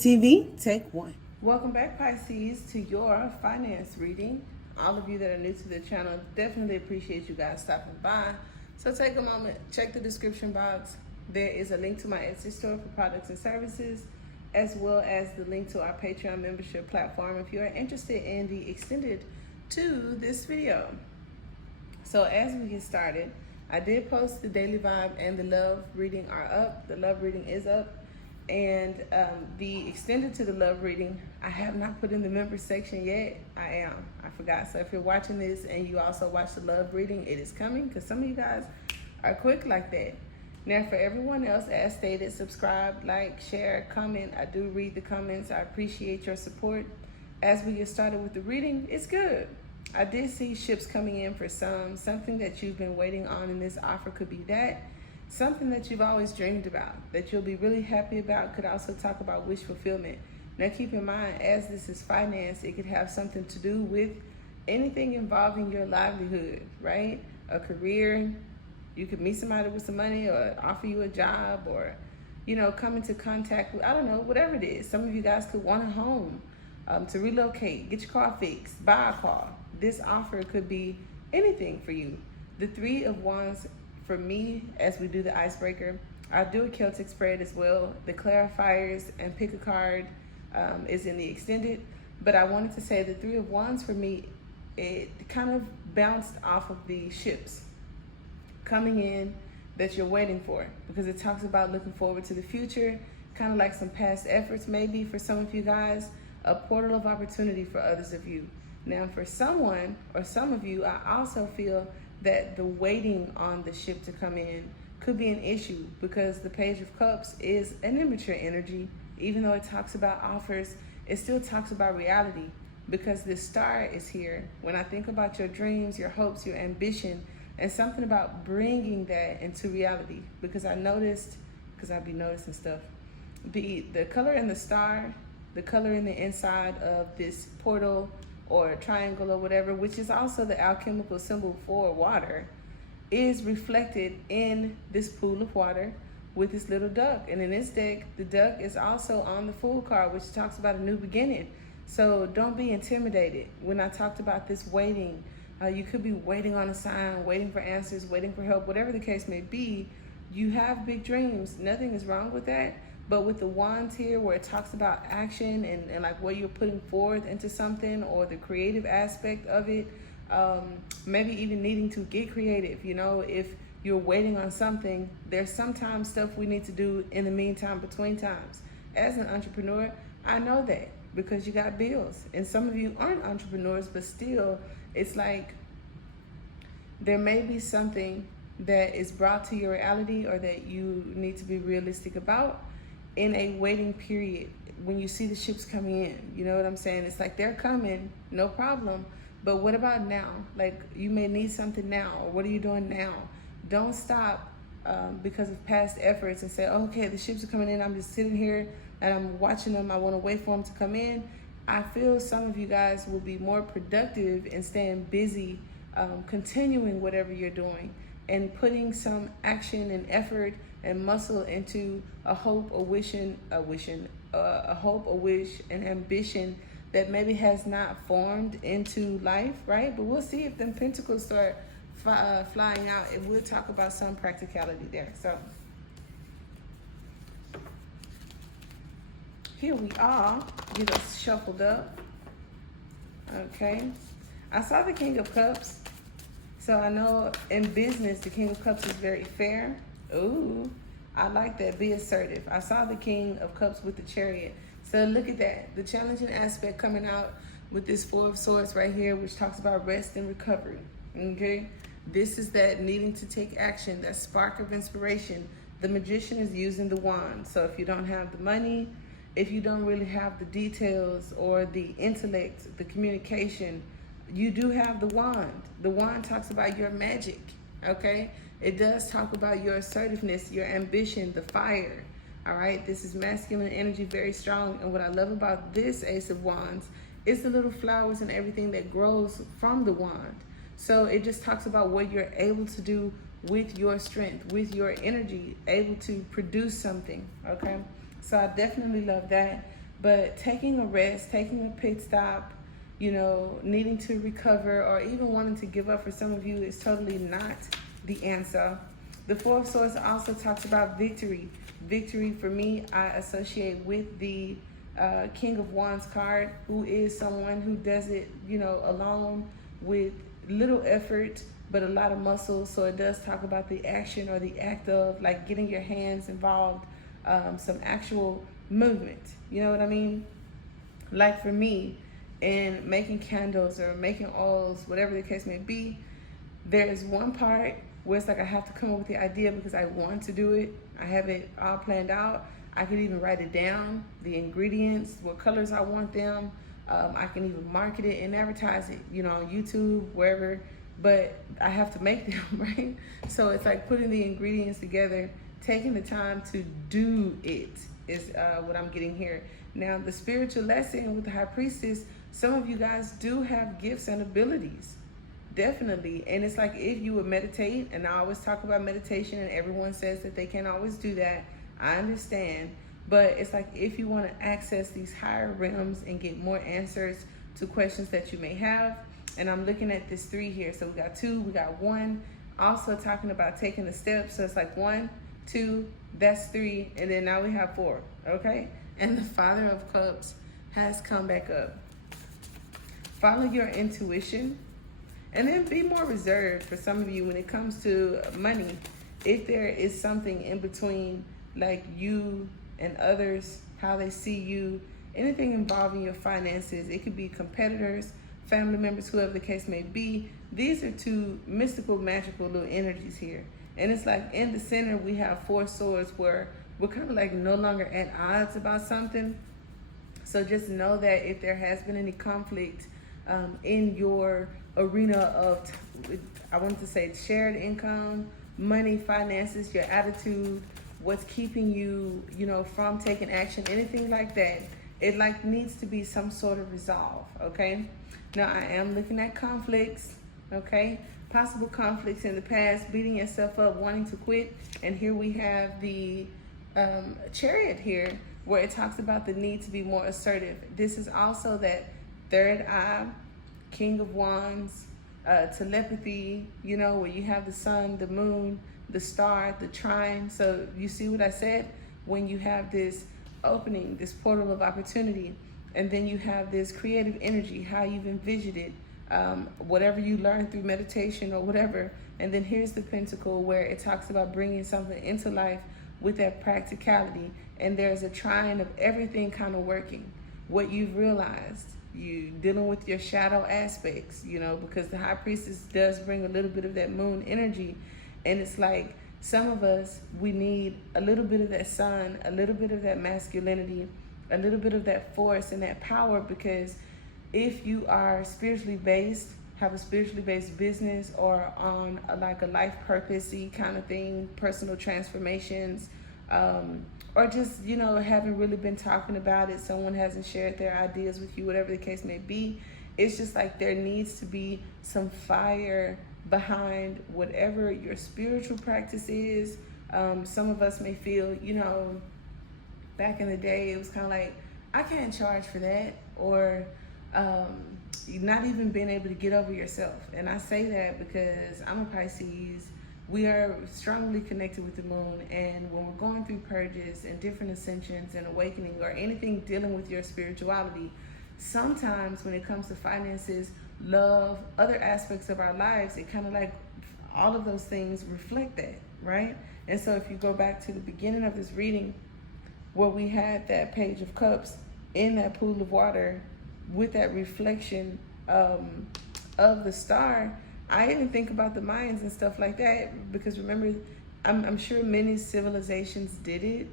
TV, take one. Welcome back, Pisces, to your finance reading. All of you that are new to the channel, definitely appreciate you guys stopping by. So take a moment, check the description box. There is a link to my Etsy store for products and services, as well as the link to our Patreon membership platform if you are interested in the extended to this video. So as we get started, I did post the daily vibe and the love reading are up. The love reading is up. And the extended to the love reading, I have not put in the members section yet. I forgot. So if you're watching this and you also watch the love reading, it is coming, because some of you guys are quick like that. Now for everyone else, as stated, subscribe, like, share, comment. I do read the comments. I appreciate your support. As we get started with the reading, it's good. I did see ships coming in for something that you've been waiting on, and this offer could be that. Something that you've always dreamed about, that you'll be really happy about. Could also talk about wish fulfillment. Now keep in mind, as this is finance, it could have something to do with anything involving your livelihood, right? A career. You could meet somebody with some money, or offer you a job, or, you know, come into contact with, I don't know, whatever it is. Some of you guys could want a home, to relocate, get your car fixed, buy a car. This offer could be anything for you. The Three of Wands, for me, as we do the icebreaker, I'll do a Celtic spread as well. The clarifiers and pick a card is in the extended. But I wanted to say the Three of Wands for me, it kind of bounced off of the ships coming in that you're waiting for, because it talks about looking forward to the future, kind of like some past efforts maybe for some of you guys, a portal of opportunity for others of you. Now for someone or some of you, I also feel that the waiting on the ship to come in could be an issue, because the Page of Cups is an immature energy. Even though it talks about offers, it still talks about reality, because this star is here. When I think about your dreams, your hopes, your ambition, and something about bringing that into reality, because I noticed, because I be noticing stuff, the color in the star, the color in the inside of this portal or triangle or whatever, which is also the alchemical symbol for water, is reflected in this pool of water with this little duck. And in this deck, the duck is also on the Fool card, which talks about a new beginning. So don't be intimidated. When I talked about this waiting, you could be waiting on a sign, waiting for answers, waiting for help, whatever the case may be. You have big dreams. Nothing is wrong with that. But with the wands here, where it talks about action and like what you're putting forth into something, or the creative aspect of it, maybe even needing to get creative. You know, if you're waiting on something, there's sometimes stuff we need to do in the meantime, between times. As an entrepreneur, I know that, because you got bills. And some of you aren't entrepreneurs, but still, it's like there may be something that is brought to your reality, or that you need to be realistic about in a waiting period. When you see the ships coming in, you know what I'm saying? It's like they're coming, no problem. But what about now? Like, you may need something now, or what are you doing now? Don't stop because of past efforts and say, oh, okay, the ships are coming in, I'm just sitting here and I'm watching them, I want to wait for them to come in. I feel some of you guys will be more productive in staying busy, continuing whatever you're doing, and putting some action and effort and muscle into a hope, a wish, and ambition that maybe has not formed into life, right? But we'll see if them pentacles start flying out, and we'll talk about some practicality there. So here we are. Get us shuffled up. Okay. I saw the King of Cups. So I know in business, the King of Cups is very fair. Ooh, I like that. Be assertive. I saw the King of Cups with the Chariot. So look at that. The challenging aspect coming out with this Four of Swords right here, which talks about rest and recovery. Okay? This is that needing to take action, that spark of inspiration. The Magician is using the wand. So if you don't have the money, if you don't really have the details or the intellect, the communication, you do have the wand. The wand talks about your magic, okay? It does talk about your assertiveness, your ambition, the fire, all right? This is masculine energy, very strong. And what I love about this Ace of Wands is the little flowers and everything that grows from the wand. So it just talks about what you're able to do with your strength, with your energy, able to produce something, okay? So I definitely love that. but taking a rest, taking a pit stop, needing to recover, or even wanting to give up for some of you is totally not the answer. The Four of Swords also talks about victory. Victory for me, I associate with the King of Wands card, who is someone who does it, alone with little effort, but a lot of muscle. So it does talk about the action or the act of like getting your hands involved, some actual movement. You know what I mean? Like for me, in making candles or making oils, whatever the case may be, there's one part where it's like I have to come up with the idea because I want to do it. I have it all planned out. I could even write it down, the ingredients, what colors I want them. I can even market it and advertise it, on YouTube, wherever, but I have to make them, right? So it's like putting the ingredients together, taking the time to do it is what I'm getting here. Now, the spiritual lesson with the High Priestess, some of you guys do have gifts and abilities, definitely. And it's like if you would meditate, and I always talk about meditation, and everyone says that they can't always do that. I understand. But it's like if you want to access these higher realms and get more answers to questions that you may have. And I'm looking at this 3 here. So we got 2, we got 1. Also talking about taking the steps. So it's like 1, 2, that's 3. And then now we have 4. Okay? And the Father of Cups has come back up. Follow your intuition. And then be more reserved for some of you when it comes to money. If there is something in between, like you and others, how they see you, anything involving your finances, it could be competitors, family members, whoever the case may be. These are 2 mystical, magical little energies here. And it's like in the center, we have 4 swords where we're kind of like no longer at odds about something. So just know that if there has been any conflict in your arena of, I want to say shared income, money, finances, your attitude, what's keeping you, from taking action, anything like that, it like needs to be some sort of resolve, okay? Now, I am looking at conflicts, okay? Possible conflicts in the past, beating yourself up, wanting to quit. And here we have the Chariot here, where it talks about the need to be more assertive. This is also that third eye, King of Wands, telepathy, where you have the sun, the moon, the star, the trine. So you see what I said? When you have this opening, this portal of opportunity, and then you have this creative energy, how you've envisioned it, whatever you learned through meditation or whatever. And then here's the Pentacle, where it talks about bringing something into life with that practicality. And there's a trine of everything kind of working. What you've realized, you dealing with your shadow aspects, because the High Priestess does bring a little bit of that moon energy. And it's like some of us, we need a little bit of that sun, a little bit of that masculinity, a little bit of that force and that power, because if you are spiritually based, have a spiritually based business, or on like a life purpose-y kind of thing, personal transformations, or just, haven't really been talking about it, someone hasn't shared their ideas with you, whatever the case may be, it's just like there needs to be some fire behind whatever your spiritual practice is. Some of us may feel, back in the day, it was kind of like, I can't charge for that, or not even being able to get over yourself. And I say that because I'm a Pisces. We are strongly connected with the moon, and when we're going through purges and different ascensions and awakening, or anything dealing with your spirituality, sometimes when it comes to finances, love, other aspects of our lives, it kind of like all of those things reflect that, right? And so if you go back to the beginning of this reading, where we had that Page of Cups in that pool of water with that reflection of the star, I didn't think about the Mayans and stuff like that, because remember, I'm sure many civilizations did it,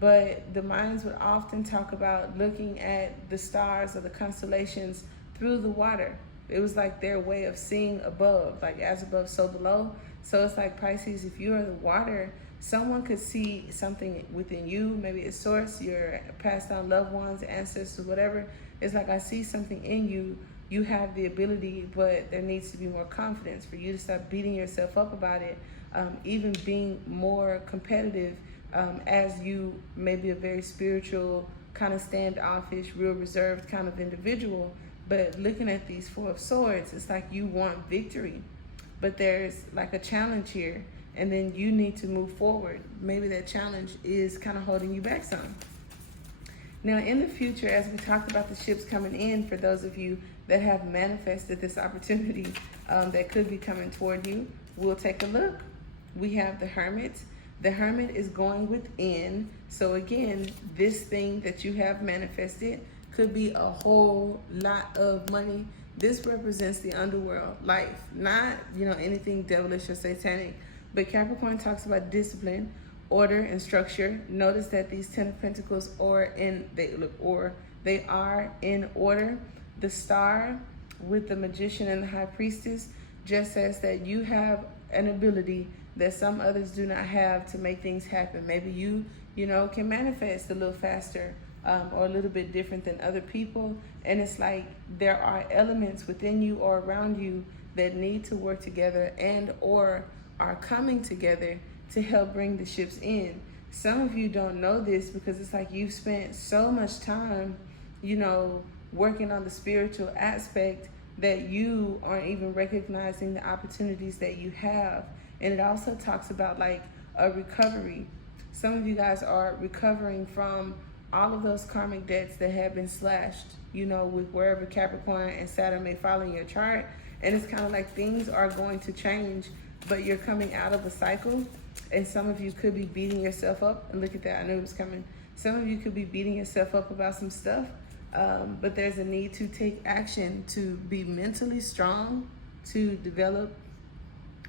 but the Mayans would often talk about looking at the stars or the constellations through the water. It was like their way of seeing above, like as above, so below. So it's like Pisces, if you are the water, someone could see something within you, maybe a source, your passed down loved ones, ancestors, whatever. It's like I see something in you. You have the ability, but there needs to be more confidence for you to stop beating yourself up about it, even being more competitive as you may be a very spiritual kind of standoffish, real reserved kind of individual. But looking at these Four of Swords, it's like you want victory, but there's like a challenge here, and then you need to move forward. Maybe that challenge is kind of holding you back some. Now, in the future, as we talked about the ships coming in, for those of you that have manifested this opportunity that could be coming toward you, we'll take a look. We have the Hermit. The Hermit is going within. So again, this thing that you have manifested could be a whole lot of money. This represents the underworld life, not, anything devilish or satanic. But Capricorn talks about discipline, order, and structure. Notice that these 10 of Pentacles they are in order. The Star with the Magician and the High Priestess just says that you have an ability that some others do not have to make things happen. Maybe you can manifest a little faster or a little bit different than other people. And it's like there are elements within you or around you that need to work together and or are coming together to help bring the ships in. Some of you don't know this because it's like you've spent so much time, working on the spiritual aspect that you aren't even recognizing the opportunities that you have. And it also talks about like a recovery. Some of you guys are recovering from all of those karmic debts that have been slashed, with wherever Capricorn and Saturn may fall in your chart. And it's kind of like things are going to change, but you're coming out of a cycle. And some of you could be beating yourself up. And look at that, I knew it was coming. Some of you could be beating yourself up about some stuff, but there's a need to take action, to be mentally strong, to develop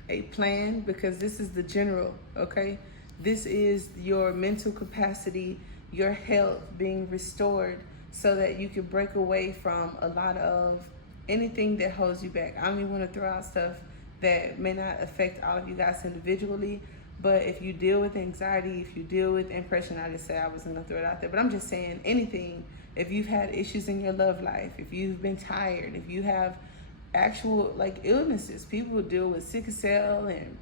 a plan, because this is the general, okay? This is your mental capacity, your health being restored so that you can break away from a lot of anything that holds you back. I don't even want to throw out stuff that may not affect all of you guys individually, but if you deal with anxiety, if you deal with depression, I just say I wasn't going to throw it out there, but I'm just saying anything. If you've had issues in your love life, if you've been tired, if you have actual like illnesses, people deal with sickle cell and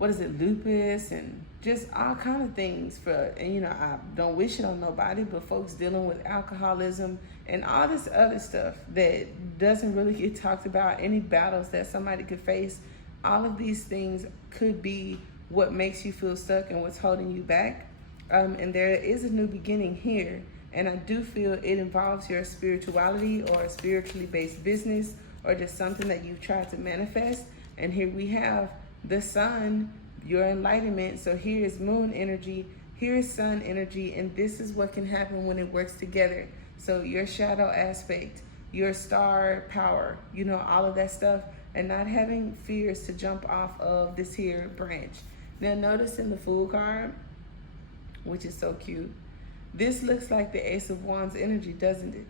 lupus and just all kind of things and I don't wish it on nobody, but folks dealing with alcoholism and all this other stuff that doesn't really get talked about, any battles that somebody could face, all of these things could be what makes you feel stuck and what's holding you back. And there is a new beginning here, and I do feel it involves your spirituality or a spiritually based business or just something that you've tried to manifest. And here we have the Sun, your enlightenment. So here is moon energy, here is sun energy, and this is what can happen when it works together. So your shadow aspect, your star power, all of that stuff, and not having fears to jump off of this here branch. Now notice in the Fool card, which is so cute, this looks like the Ace of Wands energy, doesn't it?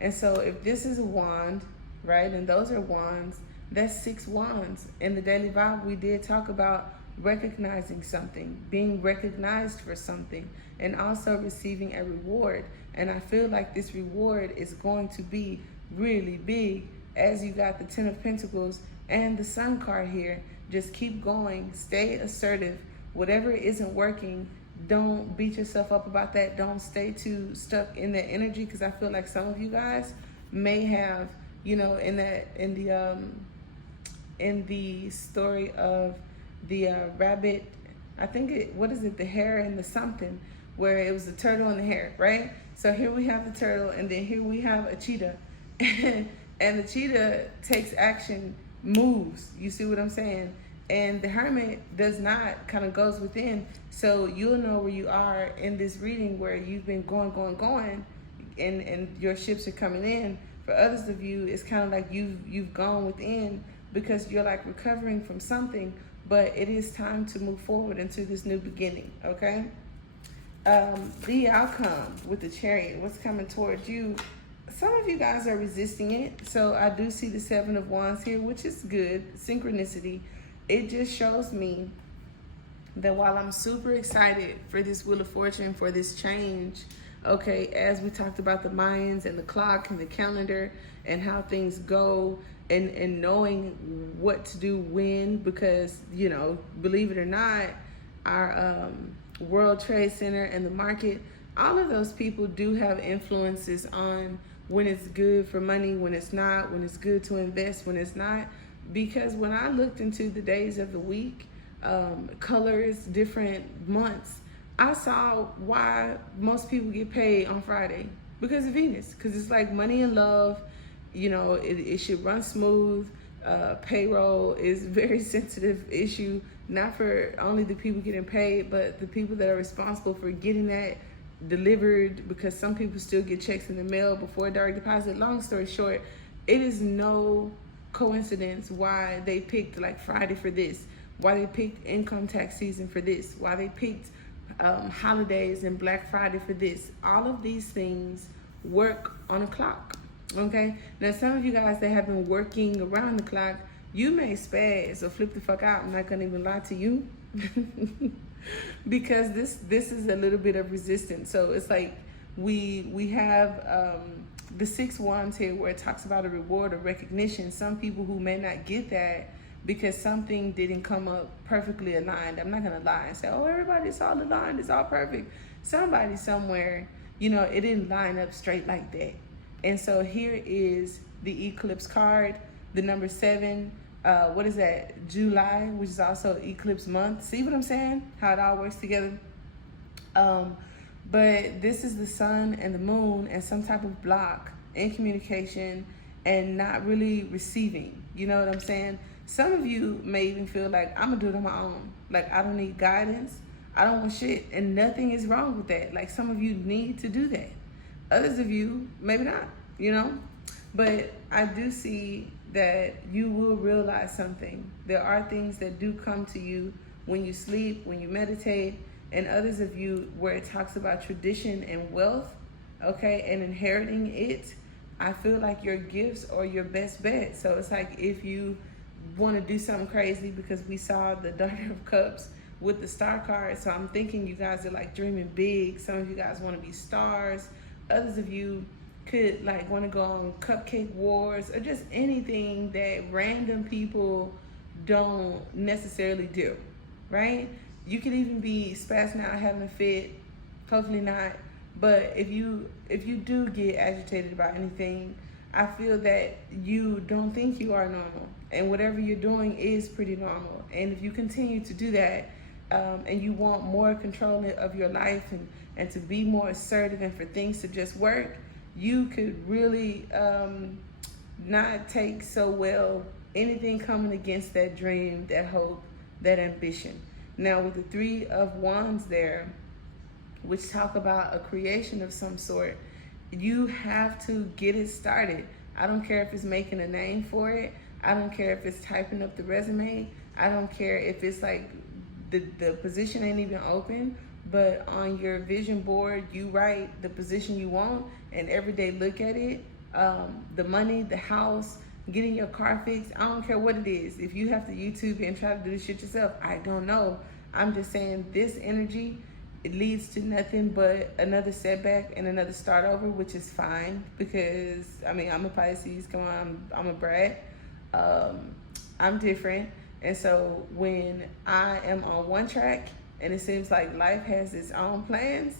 And so if this is a wand, right, and those are wands, that's 6 wands. In the Daily Vibe, we did talk about recognizing something, being recognized for something, and also receiving a reward. And I feel like this reward is going to be really big, as you got the 10 of Pentacles and the Sun card here. Just keep going, stay assertive. Whatever isn't working, don't beat yourself up about that. Don't stay too stuck in that energy, because I feel like some of you guys may have, in the story of the rabbit, I think the hare and the something, where it was the turtle and the hare, right? So here we have the turtle, and then here we have a cheetah. And the cheetah takes action, moves, you see what I'm saying? And the Hermit does not, kind of goes within. So you'll know where you are in this reading, where you've been going, and your ships are coming in. For others of you, it's kind of like you've gone within, because you're like recovering from something, but it is time to move forward into this new beginning, okay? The outcome with the Chariot, what's coming towards you, some of you guys are resisting it. So I do see the 7 of Wands here, which is good, synchronicity. It just shows me that while I'm super excited for this Wheel of Fortune, for this change, okay, as we talked about the Mayans and the clock and the calendar and how things go, and knowing what to do when, because, believe it or not, our World Trade Center and the market all of those people do have influences on when it's good for money, when it's not, when it's good to invest, when it's not. Because when I looked into the days of the week, colors, different months, I saw why most people get paid on Friday, because of Venus. Because it's like money and love, you know, it should run smooth. Payroll is a very sensitive issue, not for only the people getting paid, but the people that are responsible for getting that delivered, because some people still get checks in the mail before direct deposit. Long story short, it is no coincidence why they picked like Friday for this, why they picked income tax season for this, why they picked holidays and Black Friday for this. All of these things work on a clock. Okay, now some of you guys that have been working around the clock, you may spaz or flip the fuck out. I'm not gonna even lie to you. Because this is a little bit of resistance. So it's like we have the 6 wands here, where it talks about a reward or recognition. Some people who may not get that because something didn't come up perfectly aligned. I'm not gonna lie and say, oh, everybody's all aligned, it's all perfect. Somebody somewhere, you know, it didn't line up straight like that. And so here is the eclipse card, the number 7. What is that? July, which is also eclipse month. See what I'm saying? How it all works together. But this is the sun and the moon and some type of block in communication and not really receiving. You know what I'm saying? Some of you may even feel like, I'm gonna do it on my own. Like, I don't need guidance. I don't want shit. And nothing is wrong with that. Like, some of you need to do that. Others of you, maybe not, you know? But I do see that you will realize something. There are things that do come to you when you sleep, when you meditate, and others of you where it talks about tradition and wealth, okay, and inheriting it. I feel like your gifts are your best bet. So it's like if you want to do something crazy, because we saw the Daughter of Cups with the star card. So I'm thinking you guys are like dreaming big. Some of you guys want to be stars. Others of you could like want to go on cupcake wars or just anything that random people don't necessarily do, right? You could even be spazzing out, having a fit, hopefully not. But if you do get agitated about anything, I feel that you don't think you are normal, and whatever you're doing is pretty normal. And if you continue to do that, and you want more control of your life and to be more assertive and for things to just work, you could really not take so well anything coming against that dream, that hope, that ambition. Now with the 3 of Wands there, which talk about a creation of some sort, you have to get it started. I don't care if it's making a name for it. I don't care if it's typing up the resume. I don't care if it's like the position ain't even open, but on your vision board, you write the position you want and every day look at it. The money, the house, getting your car fixed, I don't care what it is. If you have to YouTube it and try to do this shit yourself, I don't know. I'm just saying this energy, it leads to nothing but another setback and another start over, which is fine because, I mean, I'm a Pisces, come on, I'm a brat. I'm different. And so when I am on one track and it seems like life has its own plans,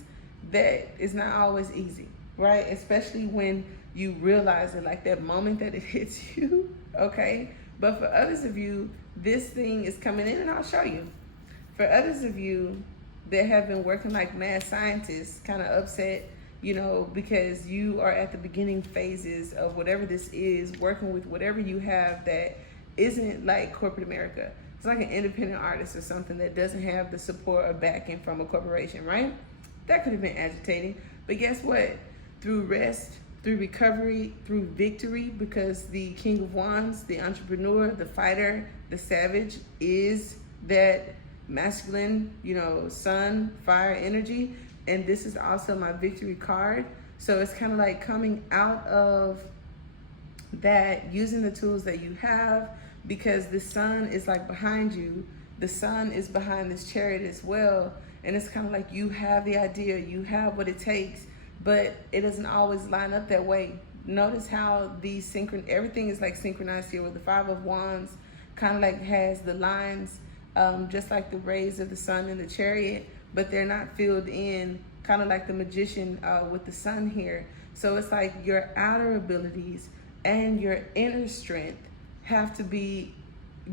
that is not always easy, right? Especially when you realize it, like that moment that it hits you, okay? But for others of you, this thing is coming in and I'll show you. For others of you that have been working like mad scientists, kind of upset, you know, because you are at the beginning phases of whatever this is, working with whatever you have that isn't like corporate America. It's like an independent artist or something that doesn't have the support or backing from a corporation, right? That could have been agitating. But guess what? Through rest, through recovery, through victory, because the King of Wands, the entrepreneur, the fighter, the savage is that masculine, you know, sun, fire energy. And this is also my victory card. So it's kind of like coming out of that, using the tools that you have, because the sun is like behind you. The sun is behind this chariot as well. And it's kind of like you have the idea, you have what it takes, but it doesn't always line up that way. Notice how these everything is like synchronized here with the 5 of Wands, kind of like has the lines, just like the rays of the sun in the chariot, but they're not filled in kind of like the magician with the sun here. So it's like your outer abilities and your inner strength have to be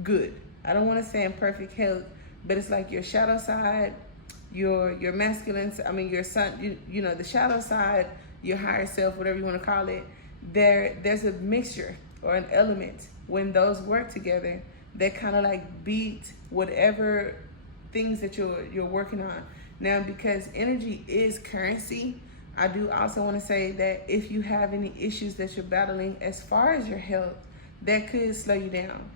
good. I don't want to say in perfect health, but it's like your shadow side, your masculine, I mean your sun, you know, the shadow side, your higher self, whatever you want to call it. There's a mixture or an element when those work together that kind of like beat whatever things that you're working on. Now, because energy is currency, I do also want to say that if you have any issues that you're battling as far as your health, that could slow you down,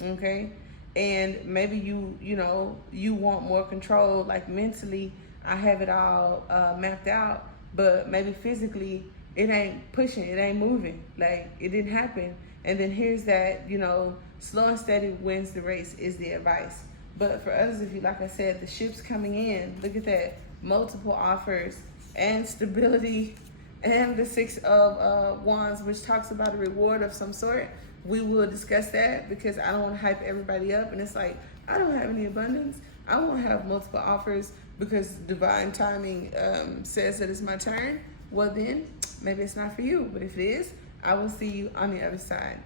okay? And maybe you want more control, like mentally, I have it all mapped out, but maybe physically, it ain't pushing, it ain't moving, like it didn't happen. And then here's that, slow and steady wins the race is the advice. But for others of you, like I said, the ship's coming in. Look at that, multiple offers and stability, and the 6 of Wands, which talks about a reward of some sort. We will discuss that because I don't want to hype everybody up. And it's like, I don't have any abundance. I won't have multiple offers because divine timing says that it's my turn. Well then, maybe it's not for you. But if it is, I will see you on the other side.